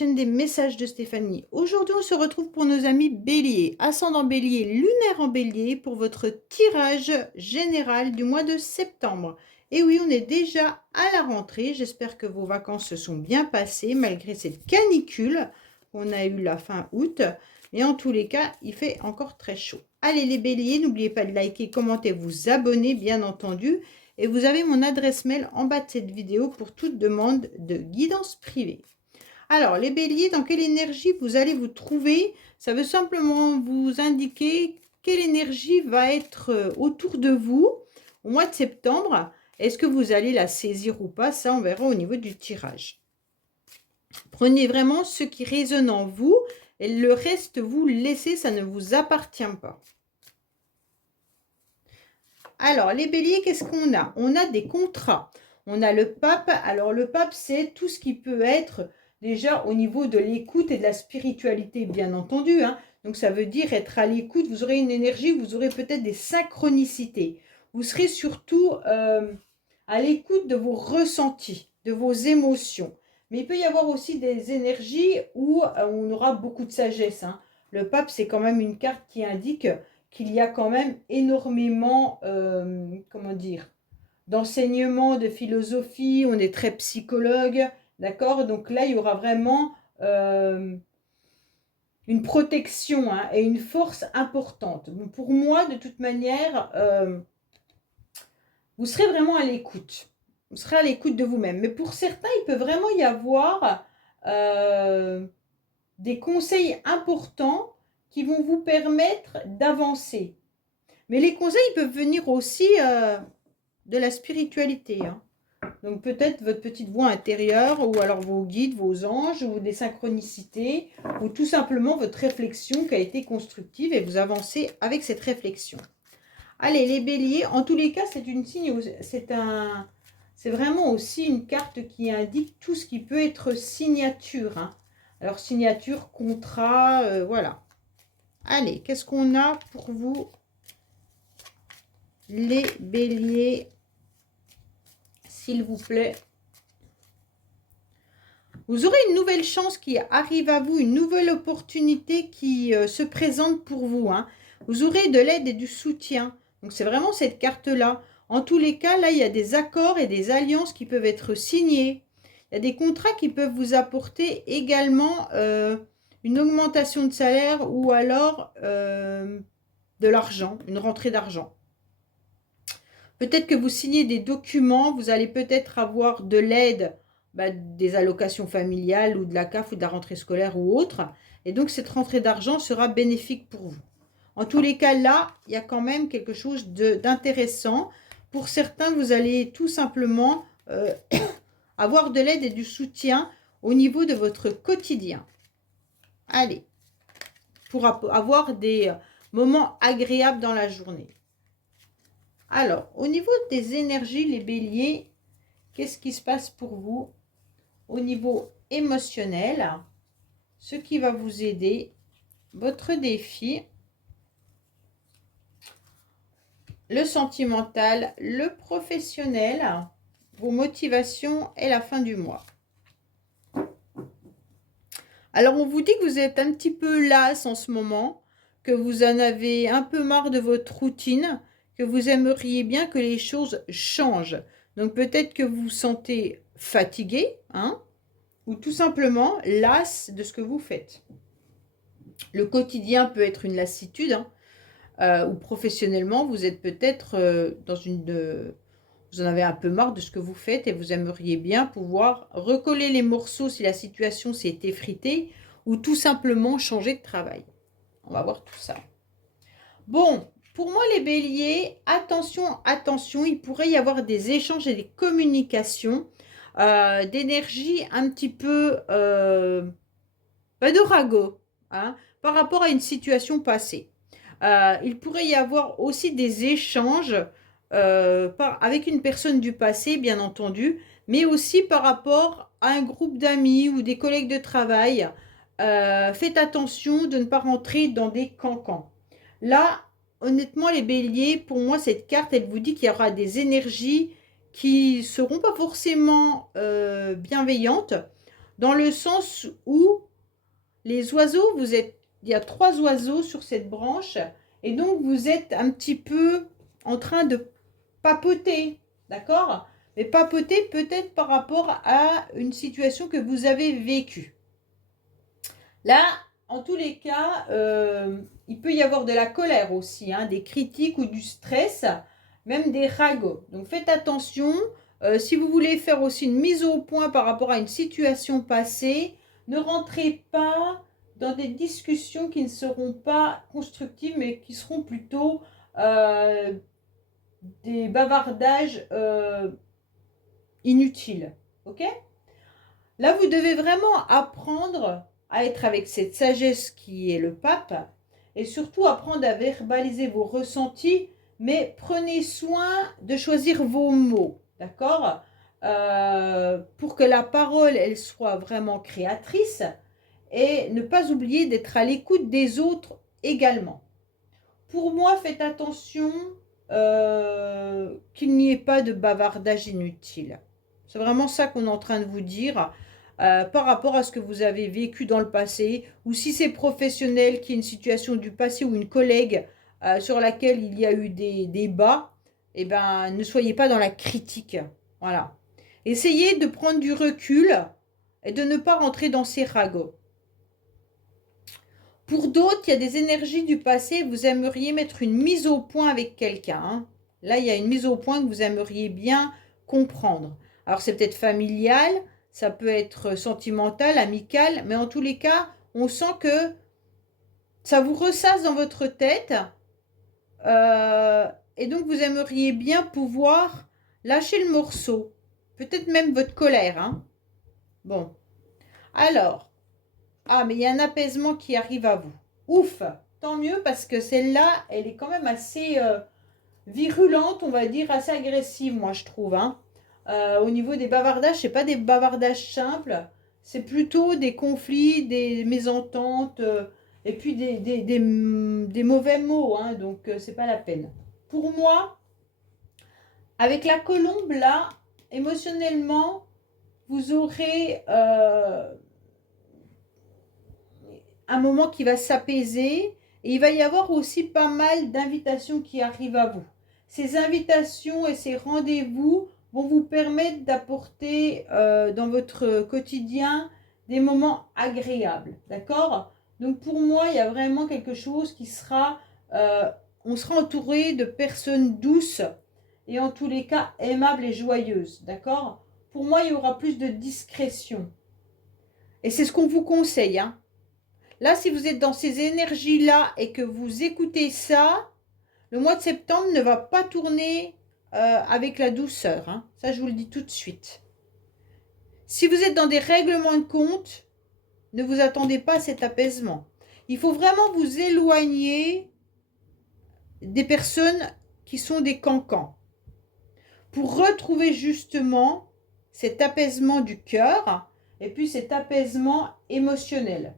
chaîne des messages de Stéphanie. Aujourd'hui, on se retrouve pour nos amis Bélier, ascendant Bélier, lunaire en Bélier, pour votre tirage général du mois de septembre. Et oui, on est déjà à la rentrée. J'espère que vos vacances se sont bien passées, malgré cette canicule qu'on a eue la fin août. Mais en tous les cas, il fait encore très chaud. Allez les Béliers, n'oubliez pas de liker, commenter, vous abonner, bien entendu. Et vous avez mon adresse mail en bas de cette vidéo pour toute demande de guidance privée. Alors, les béliers, dans quelle énergie vous allez vous trouver? Ça veut simplement vous indiquer quelle énergie va être autour de vous au mois de septembre. Est-ce que vous allez la saisir ou pas? Ça, on verra au niveau du tirage. Prenez vraiment ce qui résonne en vous et le reste, vous laissez, ça ne vous appartient pas. Alors, les béliers, qu'est-ce qu'on a? On a des contrats. On a le pape. Alors, le pape, c'est tout ce qui peut être déjà au niveau de l'écoute et de la spiritualité, bien entendu. Hein. Donc, ça veut dire être à l'écoute. Vous aurez une énergie, vous aurez peut-être des synchronicités. Vous serez surtout à l'écoute de vos ressentis, de vos émotions. Mais il peut y avoir aussi des énergies où on aura beaucoup de sagesse. Hein. Le pape, c'est quand même une carte qui indique qu'il y a quand même énormément, comment dire, d'enseignements, de philosophie, on est très psychologue, d'accord? Donc là, il y aura vraiment une protection hein, et une force importante. Bon, pour moi, de toute manière, vous serez vraiment à l'écoute. Vous serez à l'écoute de vous-même. Mais pour certains, il peut vraiment y avoir des conseils importants qui vont vous permettre d'avancer. Mais les conseils peuvent venir aussi de la spiritualité. Hein. Donc peut-être votre petite voix intérieure, ou alors vos guides, vos anges, ou des synchronicités, ou tout simplement votre réflexion qui a été constructive et vous avancez avec cette réflexion. Allez, les béliers, en tous les cas, c'est vraiment aussi une carte qui indique tout ce qui peut être signature. Hein. Alors signature, contrat, voilà. Allez, qu'est-ce qu'on a pour vous, les béliers, s'il vous plaît? Vous aurez une nouvelle chance qui arrive à vous, une nouvelle opportunité qui se présente pour vous. Hein. Vous aurez de l'aide et du soutien. Donc, c'est vraiment cette carte-là. En tous les cas, là, il y a des accords et des alliances qui peuvent être signés. Il y a des contrats qui peuvent vous apporter également une augmentation de salaire ou alors de l'argent, une rentrée d'argent. Peut-être que vous signez des documents, vous allez peut-être avoir de l'aide, des allocations familiales ou de la CAF ou de la rentrée scolaire ou autre. Et donc, cette rentrée d'argent sera bénéfique pour vous. En tous les cas, là, il y a quand même quelque chose d'intéressant. Pour certains, vous allez tout simplement avoir de l'aide et du soutien au niveau de votre quotidien. Allez, pour avoir des moments agréables dans la journée. Alors, au niveau des énergies, les béliers, qu'est-ce qui se passe pour vous au niveau émotionnel? Ce qui va vous aider, votre défi, le sentimental, le professionnel, vos motivations et la fin du mois. Alors, on vous dit que vous êtes un petit peu lasse en ce moment, que vous en avez un peu marre de votre routine, que vous aimeriez bien que les choses changent. Donc peut-être que vous vous sentez fatigué, hein, ou tout simplement lasse de ce que vous faites. Le quotidien peut être une lassitude, hein, ou professionnellement, vous êtes peut-être vous en avez un peu marre de ce que vous faites et vous aimeriez bien pouvoir recoller les morceaux si la situation s'est effritée, ou tout simplement changer de travail. On va voir tout ça. Bon, pour moi les béliers, attention, attention, il pourrait y avoir des échanges et des communications, d'énergie un petit peu de ragot, hein, par rapport à une situation passée. Il pourrait y avoir aussi des échanges avec une personne du passé, bien entendu, mais aussi par rapport à un groupe d'amis ou des collègues de travail. Faites attention de ne pas rentrer dans des cancans. Là, honnêtement, les béliers, pour moi, cette carte, elle vous dit qu'il y aura des énergies qui ne seront pas forcément bienveillantes. dans le sens où les oiseaux, il y a 3 oiseaux sur cette branche, et donc vous êtes un petit peu en train de papoter, d'accord? Mais papoter peut-être par rapport à une situation que vous avez vécue. Là, en tous les cas, il peut y avoir de la colère aussi, hein, des critiques ou du stress, même des ragots. Donc faites attention. Si vous voulez faire aussi une mise au point par rapport à une situation passée, ne rentrez pas dans des discussions qui ne seront pas constructives, mais qui seront plutôt des bavardages inutiles. Ok? Là, vous devez vraiment apprendre à être avec cette sagesse qui est le pape et surtout apprendre à verbaliser vos ressentis, mais prenez soin de choisir vos mots, d'accord? Pour que la parole, elle soit vraiment créatrice et ne pas oublier d'être à l'écoute des autres également. Pour moi, faites attention qu'il n'y ait pas de bavardage inutile. C'est vraiment ça qu'on est en train de vous dire par rapport à ce que vous avez vécu dans le passé, ou si c'est professionnel, qui est une situation du passé ou une collègue sur laquelle il y a eu des débats, eh ben, ne soyez pas dans la critique. Voilà. Essayez de prendre du recul et de ne pas rentrer dans ces ragots. Pour d'autres, il y a des énergies du passé, vous aimeriez mettre une mise au point avec quelqu'un. Hein. Là, il y a une mise au point que vous aimeriez bien comprendre. Alors, c'est peut-être familial, ça peut être sentimental, amical, mais en tous les cas, on sent que ça vous ressasse dans votre tête. Et donc, vous aimeriez bien pouvoir lâcher le morceau. Peut-être même votre colère. Hein. Bon. Alors, mais il y a un apaisement qui arrive à vous. Ouf, tant mieux parce que celle-là, elle est quand même assez virulente, on va dire, assez agressive, moi je trouve. Hein. Au niveau des bavardages, c'est pas des bavardages simples, c'est plutôt des conflits, des mésententes, et puis des mauvais mots, hein, donc c'est pas la peine. Pour moi, avec la colombe là, émotionnellement, vous aurez un moment qui va s'apaiser et il va y avoir aussi pas mal d'invitations qui arrivent à vous. Ces invitations et ces rendez-vous vont vous permettre d'apporter dans votre quotidien des moments agréables, d'accord? Donc pour moi, il y a vraiment quelque chose qui sera, on sera entouré de personnes douces et en tous les cas aimables et joyeuses, d'accord? Pour moi, il y aura plus de discrétion. Et c'est ce qu'on vous conseille, hein. Là, si vous êtes dans ces énergies-là et que vous écoutez ça, le mois de septembre ne va pas tourner avec la douceur. Hein. Ça, je vous le dis tout de suite. Si vous êtes dans des règlements de compte, ne vous attendez pas à cet apaisement. Il faut vraiment vous éloigner des personnes qui sont des cancans pour retrouver justement cet apaisement du cœur et puis cet apaisement émotionnel.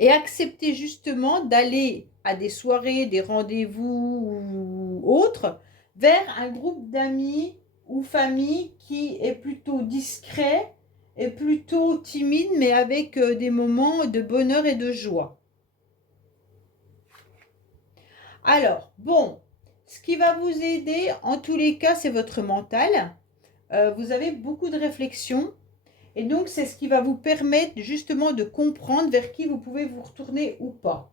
Et accepter justement d'aller à des soirées, des rendez-vous ou autres, vers un groupe d'amis ou famille qui est plutôt discret et plutôt timide, mais avec des moments de bonheur et de joie. Alors, bon, ce qui va vous aider, en tous les cas, c'est votre mental. Vous avez beaucoup de réflexions. Et donc, c'est ce qui va vous permettre justement de comprendre vers qui vous pouvez vous retourner ou pas.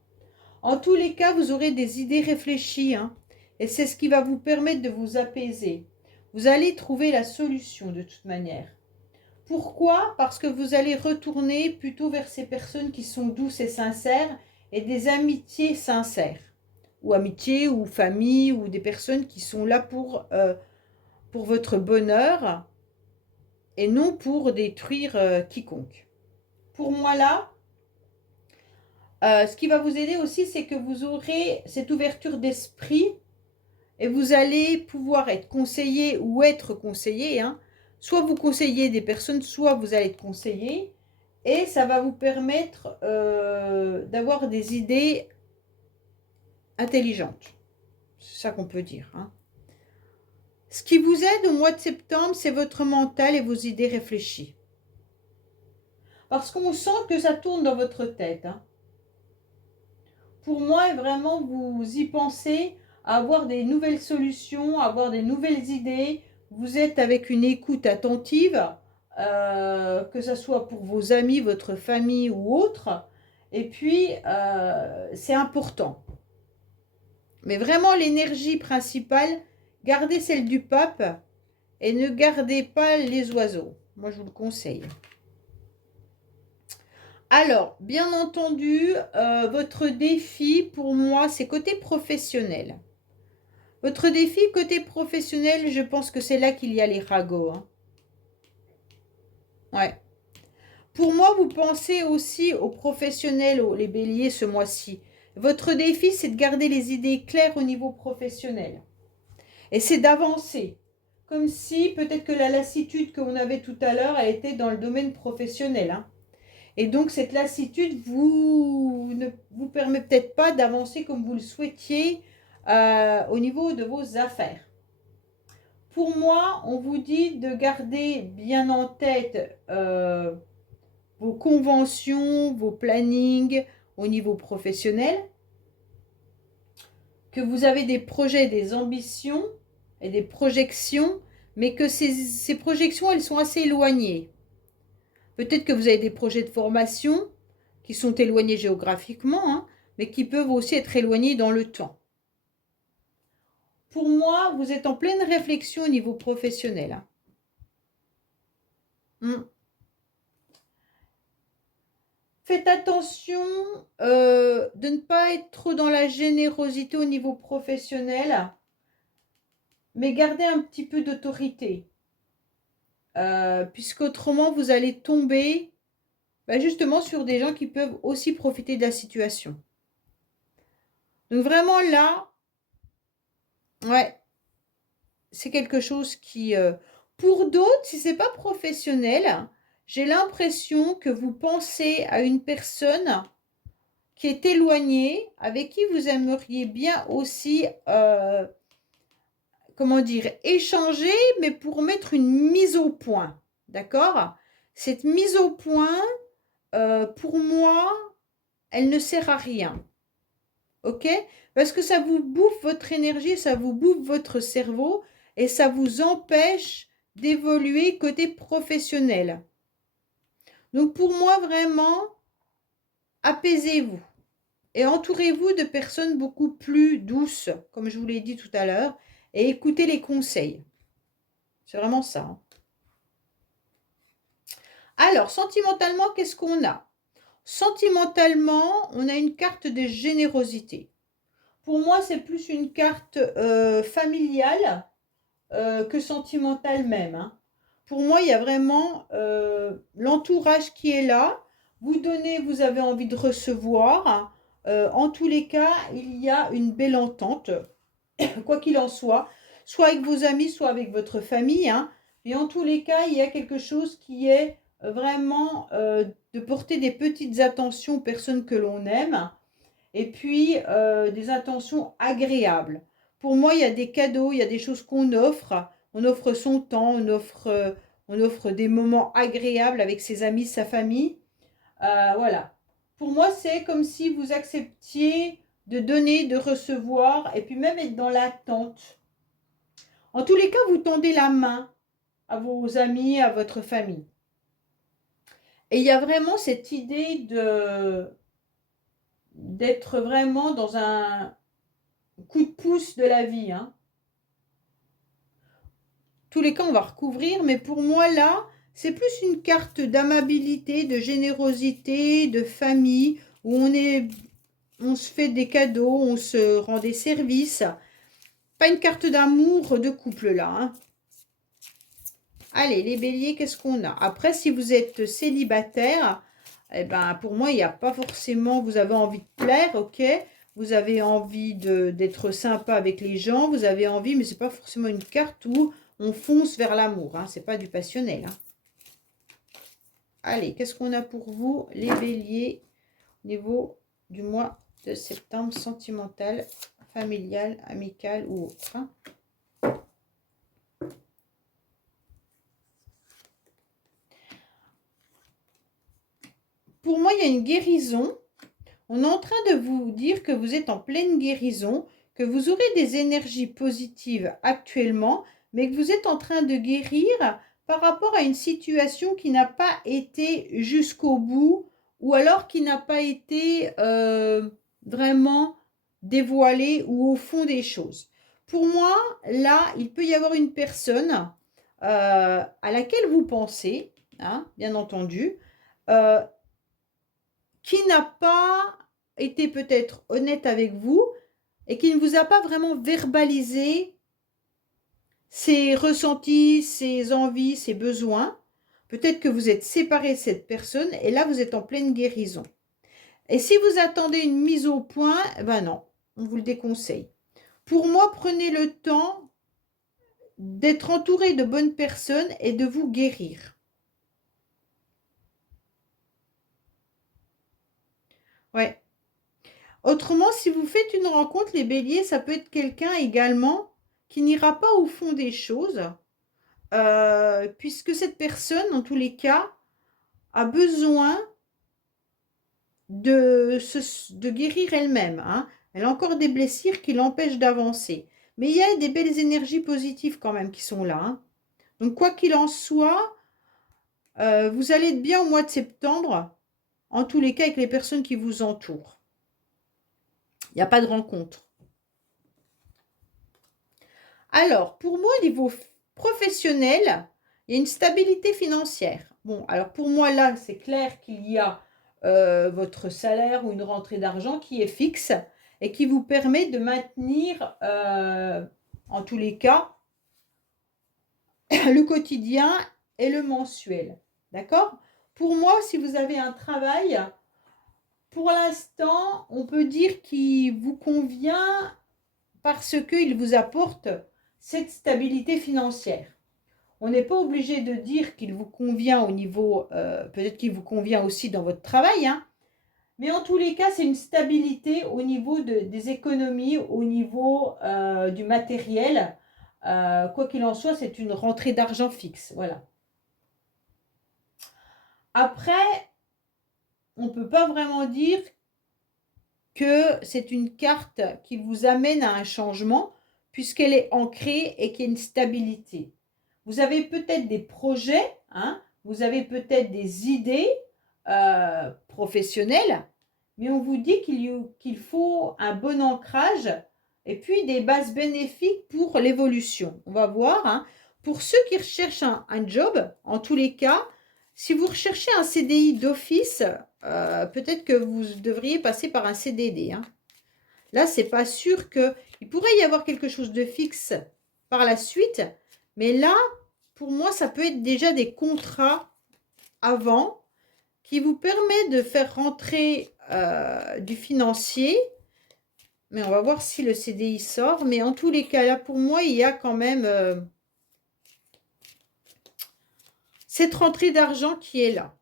En tous les cas, vous aurez des idées réfléchies. Hein, et c'est ce qui va vous permettre de vous apaiser. Vous allez trouver la solution de toute manière. Pourquoi? Parce que vous allez retourner plutôt vers ces personnes qui sont douces et sincères et des amitiés sincères. Ou amitiés ou famille ou des personnes qui sont là pour votre bonheur et non pour détruire quiconque. Pour moi là, ce qui va vous aider aussi, c'est que vous aurez cette ouverture d'esprit et vous allez pouvoir être conseillé ou être conseillé. Hein. Soit vous conseillez des personnes, soit vous allez être conseillé. Et ça va vous permettre d'avoir des idées intelligentes. C'est ça qu'on peut dire. Hein. Ce qui vous aide au mois de septembre, c'est votre mental et vos idées réfléchies. parce qu'on sent que ça tourne dans votre tête. Hein. Pour moi, vraiment, vous y pensez à avoir des nouvelles solutions, à avoir des nouvelles idées. Vous êtes avec une écoute attentive, que ce soit pour vos amis, votre famille ou autre. Et puis, c'est important. Mais vraiment, l'énergie principale, gardez celle du pape et ne gardez pas les oiseaux. Moi, je vous le conseille. Alors, bien entendu, votre défi, pour moi, c'est côté professionnel. Votre défi côté professionnel, je pense que c'est là qu'il y a les ragots. Hein. Ouais. Pour moi, vous pensez aussi aux professionnels, les béliers, ce mois-ci. Votre défi, c'est de garder les idées claires au niveau professionnel. Et c'est d'avancer. Comme si peut-être que la lassitude qu'on avait tout à l'heure, elle était dans le domaine professionnel. Hein. Et donc, cette lassitude ne vous permet peut-être pas d'avancer comme vous le souhaitiez au niveau de vos affaires. Pour moi, on vous dit de garder bien en tête vos conventions, vos plannings au niveau professionnel, que vous avez des projets, des ambitions et des projections, mais que ces projections, elles sont assez éloignées. Peut-être que vous avez des projets de formation qui sont éloignés géographiquement, hein, mais qui peuvent aussi être éloignés dans le temps. Pour moi, vous êtes en pleine réflexion au niveau professionnel. Hein. Faites attention de ne pas être trop dans la générosité au niveau professionnel, mais gardez un petit peu d'autorité. Puisqu'autrement, vous allez tomber justement sur des gens qui peuvent aussi profiter de la situation. Donc vraiment là, ouais, c'est quelque chose qui... pour d'autres, si ce n'est pas professionnel, j'ai l'impression que vous pensez à une personne qui est éloignée, avec qui vous aimeriez bien aussi, comment dire, échanger, mais pour mettre une mise au point. D'accord? Cette mise au point, pour moi, elle ne sert à rien. Ok? Parce que ça vous bouffe votre énergie, ça vous bouffe votre cerveau et ça vous empêche d'évoluer côté professionnel. Donc pour moi, vraiment, apaisez-vous et entourez-vous de personnes beaucoup plus douces, comme je vous l'ai dit tout à l'heure, et écoutez les conseils. C'est vraiment ça. Hein. Alors, sentimentalement, qu'est-ce qu'on a? Sentimentalement, on a une carte de générosité. Pour moi, c'est plus une carte familiale que sentimentale même. Hein. Pour moi, il y a vraiment l'entourage qui est là. Vous donnez, vous avez envie de recevoir. En tous les cas, il y a une belle entente, quoi qu'il en soit avec vos amis, soit avec votre famille. Hein. Et en tous les cas, il y a quelque chose qui est vraiment de porter des petites attentions aux personnes que l'on aime et puis des attentions agréables. Pour moi, il y a des cadeaux, il y a des choses qu'on offre. On offre son temps, on offre des moments agréables avec ses amis, sa famille. Voilà. Pour moi, c'est comme si vous acceptiez de donner, de recevoir, et puis même être dans l'attente. En tous les cas, vous tendez la main à vos amis, à votre famille. Et il y a vraiment cette idée d'être vraiment dans un coup de pouce de la vie. Hein. Tous les cas, on va recouvrir, mais pour moi, là, c'est plus une carte d'amabilité, de générosité, de famille, où on se fait des cadeaux, on se rend des services. Pas une carte d'amour de couple, là. Hein. Allez, les béliers, qu'est-ce qu'on a? Après, si vous êtes célibataire, eh ben, pour moi, il n'y a pas forcément... Vous avez envie de plaire, ok? Vous avez envie d'être sympa avec les gens, vous avez envie, mais ce n'est pas forcément une carte où on fonce vers l'amour. Hein, ce n'est pas du passionnel. Hein. Allez, qu'est-ce qu'on a pour vous, les béliers, au niveau du mois de septembre, sentimental, familial, amical ou autre? Hein. pour moi, il y a une guérison. On est en train de vous dire que vous êtes en pleine guérison, que vous aurez des énergies positives actuellement, mais que vous êtes en train de guérir par rapport à une situation qui n'a pas été jusqu'au bout ou alors qui n'a pas été vraiment dévoilée ou au fond des choses. Pour moi, là, il peut y avoir une personne à laquelle vous pensez, hein, bien entendu, euh, qui n'a pas été peut-être honnête avec vous et qui ne vous a pas vraiment verbalisé ses ressentis, ses envies, ses besoins. Peut-être que vous êtes séparé de cette personne et là, vous êtes en pleine guérison. Et si vous attendez une mise au point, ben non, on vous le déconseille. Pour moi, prenez le temps d'être entouré de bonnes personnes et de vous guérir. Ouais. Autrement, si vous faites une rencontre, les béliers, ça peut être quelqu'un également qui n'ira pas au fond des choses, puisque cette personne, en tous les cas, a besoin de guérir elle-même, hein. Elle a encore des blessures qui l'empêchent d'avancer. Mais il y a des belles énergies positives quand même qui sont là, hein. Donc, quoi qu'il en soit, vous allez être bien au mois de septembre, en tous les cas avec les personnes qui vous entourent. Il n'y a pas de rencontre. Alors, pour moi, au niveau professionnel, il y a une stabilité financière. Bon, alors pour moi, là, c'est clair qu'il y a votre salaire ou une rentrée d'argent qui est fixe et qui vous permet de maintenir, en tous les cas, le quotidien et le mensuel. D'accord? Pour moi, si vous avez un travail, pour l'instant, on peut dire qu'il vous convient parce qu'il vous apporte cette stabilité financière. On n'est pas obligé de dire qu'il vous convient au niveau, peut-être qu'il vous convient aussi dans votre travail, hein, mais en tous les cas, c'est une stabilité au niveau des économies, au niveau du matériel. Quoi qu'il en soit, c'est une rentrée d'argent fixe. Voilà. Après, on ne peut pas vraiment dire que c'est une carte qui vous amène à un changement puisqu'elle est ancrée et qu'il y a une stabilité. Vous avez peut-être des projets, hein, vous avez peut-être des idées professionnelles, mais on vous dit qu'il faut un bon ancrage et puis des bases bénéfiques pour l'évolution. On va voir, hein. Pour ceux qui recherchent un job, en tous les cas, si vous recherchez un CDI d'office, peut-être que vous devriez passer par un CDD, hein. Là, c'est pas sûr qu'il pourrait y avoir quelque chose de fixe par la suite, mais là, pour moi, ça peut être déjà des contrats avant qui vous permet de faire rentrer du financier. Mais on va voir si le CDI sort. Mais en tous les cas, là, pour moi, il y a quand même cette rentrée d'argent qui est là.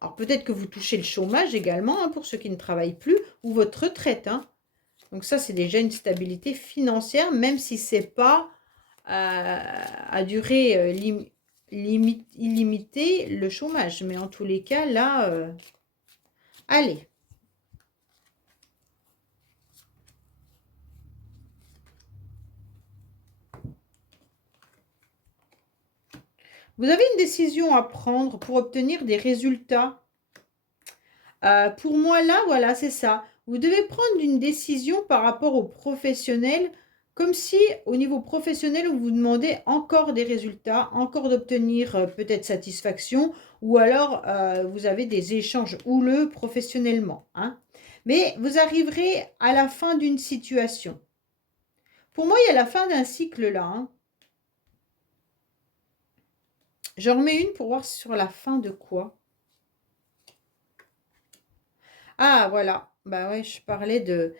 Alors, peut-être que vous touchez le chômage également, hein, pour ceux qui ne travaillent plus, ou votre retraite, hein. Donc, ça, c'est déjà une stabilité financière, même si ce n'est pas à durée illimitée, le chômage. Mais en tous les cas, là, allez. Vous avez une décision à prendre pour obtenir des résultats. Pour moi, là, voilà, c'est ça. Vous devez prendre une décision par rapport au professionnel, comme si au niveau professionnel, on vous demandait encore des résultats, encore d'obtenir peut-être satisfaction, ou alors vous avez des échanges houleux professionnellement, hein. Mais vous arriverez à la fin d'une situation. Pour moi, il y a la fin d'un cycle là, hein. J'en remets une pour voir sur la fin de quoi. Ah, voilà. Bah ouais, je parlais de...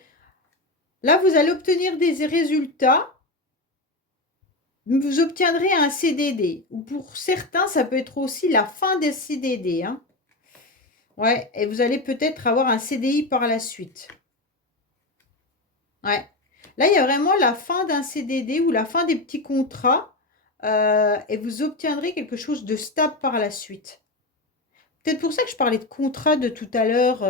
Là, vous allez obtenir des résultats. Vous obtiendrez un CDD. Ou pour certains, ça peut être aussi la fin des CDD, hein. Ouais, et vous allez peut-être avoir un CDI par la suite. Ouais. Là, il y a vraiment la fin d'un CDD ou la fin des petits contrats. Et vous obtiendrez quelque chose de stable par la suite. peut-être pour ça que je parlais de contrat de tout à l'heure.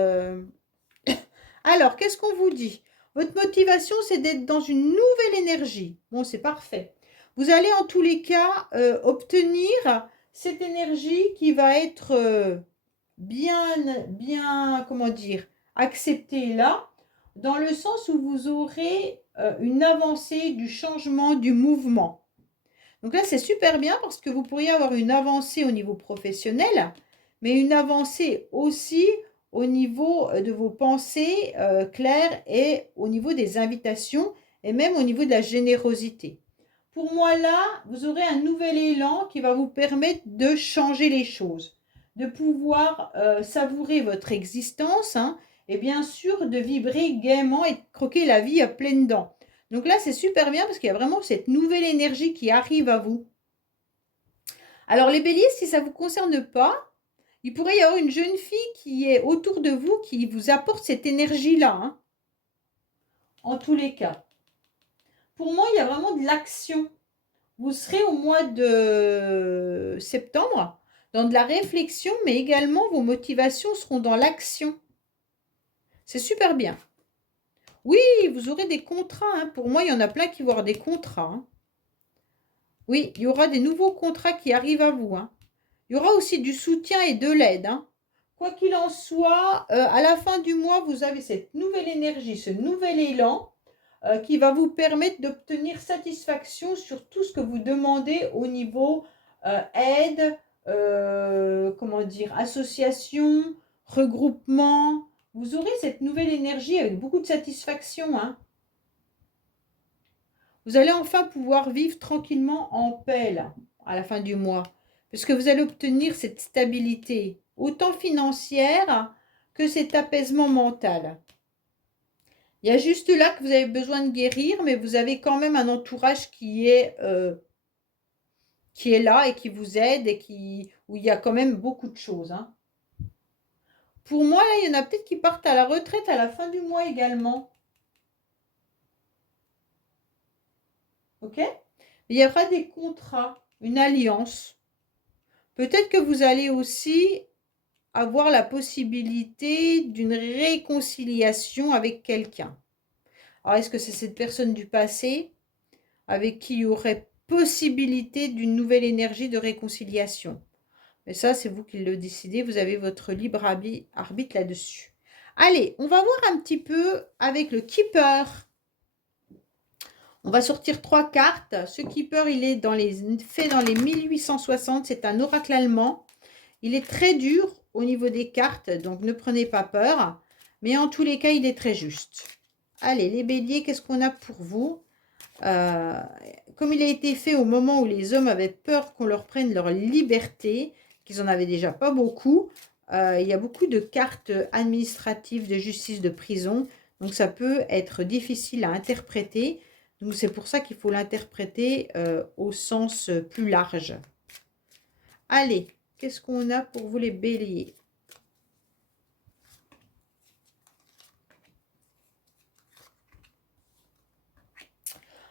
Alors, qu'est-ce qu'on vous dit? Votre motivation, c'est d'être dans une nouvelle énergie. Bon, c'est parfait. Vous allez en tous les cas obtenir cette énergie qui va être bien, comment dire, acceptée là, dans le sens où vous aurez une avancée du changement, du mouvement. Donc là, c'est super bien parce que vous pourriez avoir une avancée au niveau professionnel, mais une avancée aussi au niveau de vos pensées claires et au niveau des invitations et même au niveau de la générosité. Pour moi, là, vous aurez un nouvel élan qui va vous permettre de changer les choses, de pouvoir savourer votre existence, hein, et bien sûr de vibrer gaiement et de croquer la vie à pleines dents. Donc là, c'est super bien parce qu'il y a vraiment cette nouvelle énergie qui arrive à vous. Alors les béliers, si ça ne vous concerne pas, il pourrait y avoir une jeune fille qui est autour de vous, qui vous apporte cette énergie-là, hein, en tous les cas. Pour moi, il y a vraiment de l'action. Vous serez au mois de septembre dans de la réflexion, mais également vos motivations seront dans l'action. C'est super bien. Oui, vous aurez des contrats, hein. Pour moi, il y en a plein qui vont avoir des contrats, hein. Oui, il y aura des nouveaux contrats qui arrivent à vous, hein. Il y aura aussi du soutien et de l'aide, hein. Quoi qu'il en soit, à la fin du mois, vous avez cette nouvelle énergie, ce nouvel élan qui va vous permettre d'obtenir satisfaction sur tout ce que vous demandez au niveau aide, comment dire, association, regroupement. Vous aurez cette nouvelle énergie avec beaucoup de satisfaction, hein. Vous allez enfin pouvoir vivre tranquillement en paix là, à la fin du mois, puisque vous allez obtenir cette stabilité, autant financière que cet apaisement mental. Il y a juste là que vous avez besoin de guérir, mais vous avez quand même un entourage qui est là et qui vous aide et où il y a quand même beaucoup de choses, hein. Pour moi, là, il y en a peut-être qui partent à la retraite à la fin du mois également. Ok? Il y aura des contrats, une alliance. Peut-être que vous allez aussi avoir la possibilité d'une réconciliation avec quelqu'un. Alors, est-ce que c'est cette personne du passé avec qui il y aurait possibilité d'une nouvelle énergie de réconciliation? Mais ça, c'est vous qui le décidez. Vous avez votre libre arbitre là-dessus. Allez, on va voir un petit peu avec le Keeper. On va sortir 3 cartes. Ce Keeper, il est fait dans les 1860. C'est un oracle allemand. Il est très dur au niveau des cartes, donc ne prenez pas peur. Mais en tous les cas, il est très juste. Allez, les béliers, qu'est-ce qu'on a pour vous? Comme il a été fait au moment où les hommes avaient peur qu'on leur prenne leur liberté, qu'ils n'en avaient déjà pas beaucoup, il y a beaucoup de cartes administratives, de justice, de prison. Donc, ça peut être difficile à interpréter. Donc, c'est pour ça qu'il faut l'interpréter au sens plus large. Allez, qu'est-ce qu'on a pour vous les béliers?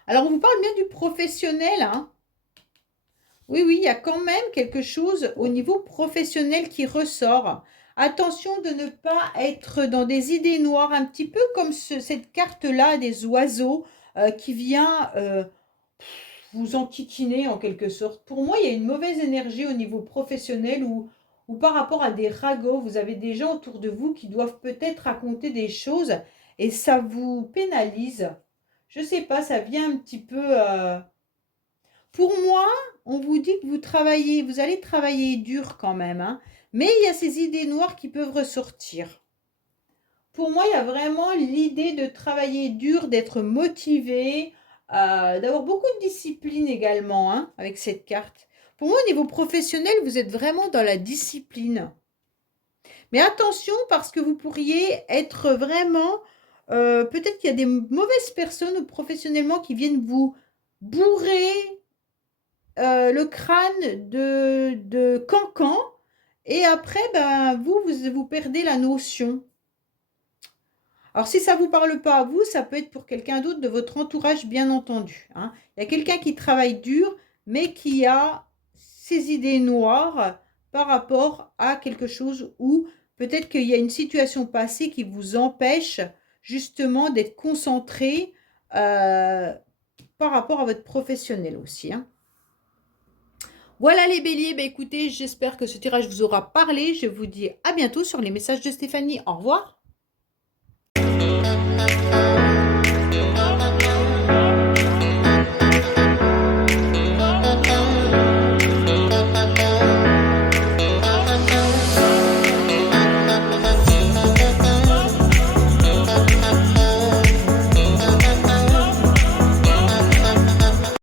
Alors, on vous parle bien du professionnel, hein. Oui, oui, il y a quand même quelque chose au niveau professionnel qui ressort. Attention de ne pas être dans des idées noires, un petit peu comme cette carte-là des oiseaux qui vient vous enquiquiner en quelque sorte. Pour moi, il y a une mauvaise énergie au niveau professionnel ou par rapport à des ragots. Vous avez des gens autour de vous qui doivent peut-être raconter des choses et ça vous pénalise. Je ne sais pas, ça vient un petit peu... Pour moi, on vous dit que vous allez travailler dur quand même, hein, mais il y a ces idées noires qui peuvent ressortir. Pour moi, il y a vraiment l'idée de travailler dur, d'être motivé, d'avoir beaucoup de discipline également, hein, avec cette carte. Pour moi, au niveau professionnel, vous êtes vraiment dans la discipline. Mais attention, parce que vous pourriez être vraiment... peut-être qu'il y a des mauvaises personnes professionnellement qui viennent vous bourrer le crâne de cancan et après, ben, vous perdez la notion. Alors, si ça ne vous parle pas à vous, ça peut être pour quelqu'un d'autre de votre entourage, bien entendu, hein. Il y a quelqu'un qui travaille dur, mais qui a ses idées noires par rapport à quelque chose ou peut-être qu'il y a une situation passée qui vous empêche justement d'être concentré par rapport à votre professionnel aussi, hein. Voilà les béliers, bah écoutez, j'espère que ce tirage vous aura parlé. Je vous dis à bientôt sur les messages de Stéphanie. Au revoir.